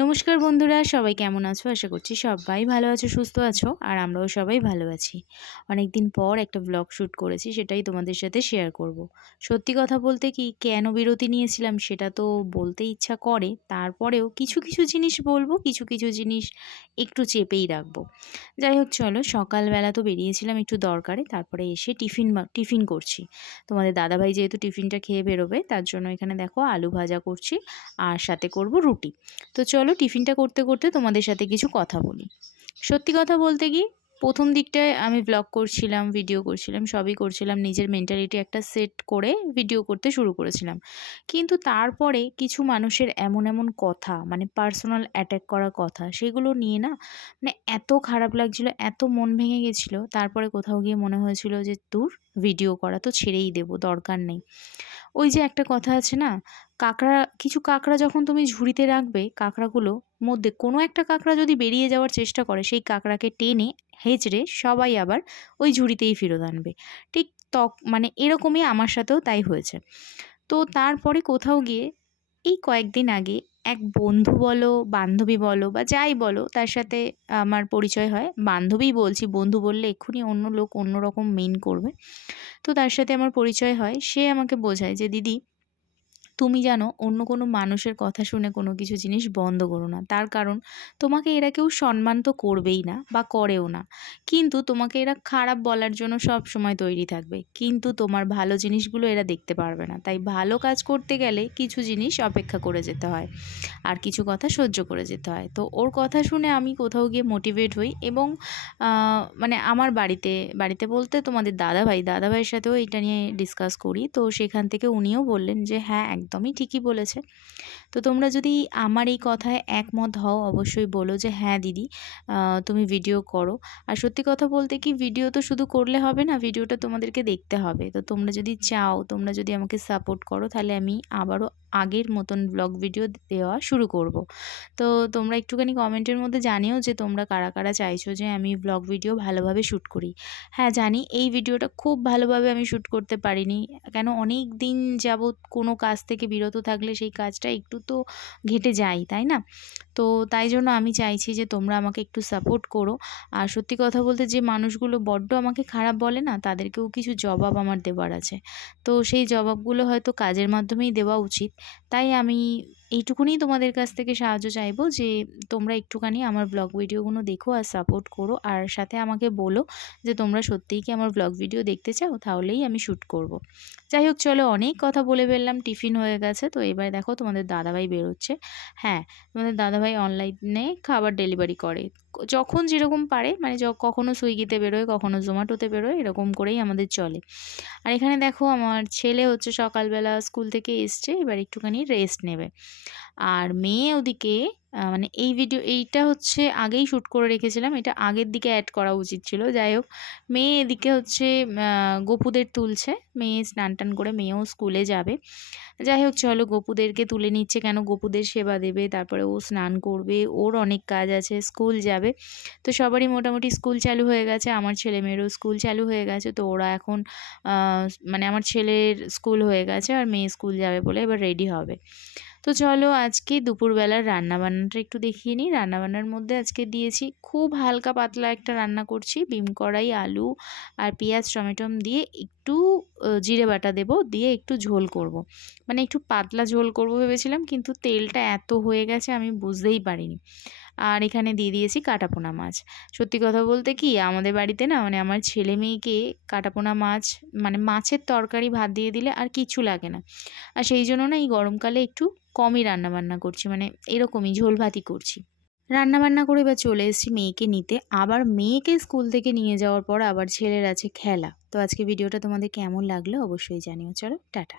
নমস্কার বন্ধুরা, সবাই কেমন আছো? আশা করছি সবাই ভালো আছো, সুস্থ আছো। আর আমরাও সবাই ভালো আছি। অনেকদিন পর একটা ব্লগ শ্যুট করেছি, সেটাই তোমাদের সাথে শেয়ার করব। সত্যি কথা বলতে কি, কেন বিরতি নিয়েছিলাম সেটা তো বলতে ইচ্ছা করে, তারপরেও কিছু কিছু জিনিস বলবো, কিছু কিছু জিনিস একটু চেপেই রাখবো। যাই হোক, চলো, সকালবেলা তো বেরিয়েছিলাম একটু দরকারে, তারপরে এসে টিফিন করছি। তোমাদের দাদাভাই যেহেতু টিফিনটা খেয়ে বেরোবে, তার জন্য এখানে দেখো আলু ভাজা করছি আর সাথে করব রুটি। তো চলো, টিফিনটা করতে করতে তোমাদের সাথে কিছু কথা বলি। সত্যি কথা বলতে কি, প্রথম দিকটায় আমি ব্লগ করছিলাম, ভিডিও করছিলাম, সবই করছিলাম, নিজের মেন্টালিটি একটা সেট করে ভিডিও করতে শুরু করেছিলাম। কিন্তু তারপরে কিছু মানুষের এমন এমন কথা, মানে পার্সোনাল অ্যাটাক করা কথা, সেগুলো নিয়ে না, মানে এত খারাপ লাগছিল, এত মন ভেঙে গেছিলো। তারপরে কোথাও গিয়ে মনে হয়েছিল যে দূর, ভিডিও করা তো ছেড়েই দেবো, দরকার নেই। ওই যে একটা কথা আছে না, কিছু কাঁকড়া যখন তুমি ঝুড়িতে রাখবে, কাঁকড়াগুলো মধ্যে কোনো একটা কাঁকড়া যদি বেরিয়ে যাওয়ার চেষ্টা করে, সেই কাঁকড়াকে টেনে হেঁচড়ে সবাই আবার ওই ঝুড়িতেই ফেরত আনবে। ঠিক মানে এরকমই আমার সাথেও তাই হয়েছে। তো তারপরে কোথাও গিয়ে এই কয়েকদিন আগে এক বন্ধু বলো, বান্ধবী বলো বা যাই বলো, তার সাথে আমার পরিচয় হয়। বান্ধবীই বলছি, বন্ধু বললে এক্ষুনি অন্য লোক অন্যরকম মেন করবে। তো তার সাথে আমার পরিচয় হয়। সে আমাকে বোঝায় যে, দিদি, তুমি জানো, অন্য কোনো মানুষের কথা শুনে কোনো কিছু জিনিস বন্ধ করো না। তার কারণ, তোমাকে এরা কেউ সম্মান তো করবেই না বা করেও না। কিন্তু তোমাকে এরা খারাপ বলার জন্য সব সময় তৈরি থাকবে। কিন্তু তোমার ভালো জিনিসগুলো এরা দেখতে পারবে না। তাই ভালো কাজ করতে গেলে কিছু জিনিস অপেক্ষা করে যেতে হয়। আর কিছু কথা সহ্য করে যেতে হয়। তো ওর কথা শুনে আমি কোথাও গিয়ে মোটিভেট হই এবং মানে আমার বাড়িতে বলতে তোমাদের দাদাভাইয়ের সাথেও এটা নিয়ে ডিসকাস করি। তো সেখান থেকে উনিও বললেন যে হ্যাঁ, একদমই ঠিকই বলেছে। তো তোমরা যদি আমার এই কথায় একমত হও, অবশ্যই বলো যে হ্যাঁ দিদি, তুমি ভিডিও করো। আর সত্যি কথা বলতে কি, ভিডিও তো শুধু করলে হবে না, ভিডিওটা তোমাদেরকে দেখতে হবে। তো তোমরা যদি চাও, তোমরা যদি আমাকে সাপোর্ট করো, তাহলে আমি আবারও আগের মতন ব্লগ ভিডিও দেওয়া শুরু করব। তো তোমরা একটুখানি কমেন্টের মধ্যে জানিও যে তোমরা কারা কারা চাইছো যে আমি ব্লগ ভিডিও ভালোভাবে শ্যুট করি। হ্যাঁ জানি, এই ভিডিওটা খুব ভালোভাবে আমি শ্যুট করতে পারিনি, কেন অনেক দিন যাবৎ কোনো কাজ থেকে বিরত থাকলে সেই কাজটা একটু তো ঘেটে যায়, তাই না? তো তাই জন্য আমি চাইছি যে তোমরা আমাকে একটু সাপোর্ট করো। আর সত্যি কথা বলতে, যে মানুষগুলো বড্ড আমাকে খারাপ বলে না, তাদেরকেও কিছু জবাব আমার দেওয়ার আছে। তো সেই জবাবগুলো হয়তো কাজের মাধ্যমেই দেওয়া উচিত। তাই আমি এইটুকুনি তোমাদের কাছ থেকে সাহায্য চাইবো যে তোমরা একটুখানি আমার ব্লগ ভিডিওগুলো দেখো আর সাপোর্ট করো। আর সাথে আমাকে বলো যে তোমরা সত্যিই কি আমার ব্লগ ভিডিও দেখতে চাও, তাহলেই আমি শ্যুট করব। যাই হোক, চলো, অনেক কথা বলে ফেললাম, টিফিন হয়ে গেছে। তো এবার দেখো তোমাদের দাদাভাই বেরোচ্ছে। হ্যাঁ, তোমাদের দাদাভাই অনলাইনে খাবার ডেলিভারি করে। যখন যেরকম পারে, মানে কখনো সুইগিতে বেরোয়, কখনো জোম্যাটোতে বেরোয়, এরকম করেই আমাদের চলে। আর এখানে দেখো আমার ছেলে হচ্ছে সকালবেলা স্কুল থেকে এসছে, এবার একটুখানি রেস্ট নেবে। আর মেয়ে ওদিকে মানে এইটা হচ্ছে আগেই শ্যুট করে রেখেছিলাম, এটা আগের দিকে অ্যাড করা উচিত ছিল। যাই হোক, মেয়ে এদিকে হচ্ছে গপুদের তুলছে। মেয়ে স্নান টান করে মেয়েও স্কুলে যাবে। যাই হোক, চলো, গপুদেরকে তুলে নিচ্ছে, কেন গপুদের সেবা দেবে, তারপরে ও স্নান করবে, ওর অনেক কাজ আছে, স্কুল যাবে। তো সবারই মোটামুটি স্কুল চালু হয়ে গেছে, আমার ছেলে মেয়েরও স্কুল চালু হয়ে গেছে। তো ওরা এখন মানে আমার ছেলের স্কুল হয়ে গেছে আর মেয়ে স্কুল যাবে বলে এবার রেডি হবে। তো চলো, আজকে দুপুরবেলার রান্নাবান্নাটা একটু দেখিয়ে নিই। রান্নাবান্নার মধ্যে আজকে দিয়েছি খুব হালকা পাতলা একটা রান্না করছি, বিম কড়াই, আলু আর পেঁয়াজ টমেটম দিয়ে একটু জিরে বাটা দেবো, দিয়ে একটু ঝোল করব। মানে একটু পাতলা ঝোল করব ভেবেছিলাম, কিন্তু তেলটা এত হয়ে গেছে আমি বুঝতেই পারিনি। আর এখানে দিয়ে দিয়েছি কাটাপোনা মাছ। সত্যি কথা বলতে কি, আমাদের বাড়িতে না, মানে আমার ছেলে মেয়েকে কাটাপোনা মাছ, মানে মাছের তরকারি ভাত দিয়ে দিলে আর কিচ্ছু লাগে না। আর সেই জন্য না, এই গরমকালে একটু কমই রান্নাবান্না করছি, মানে এরকমই ঝোল ভাতই করছি। রান্নাবান্না করে এবার চলে এসেছি মেয়েকে নিতে। আবার মেয়েকে স্কুল থেকে নিয়ে যাওয়ার পর আবার ছেলের আছে খেলা। তো আজকে ভিডিওটা তোমাদের কেমন লাগলো অবশ্যই জানিও। চলো, টাটা।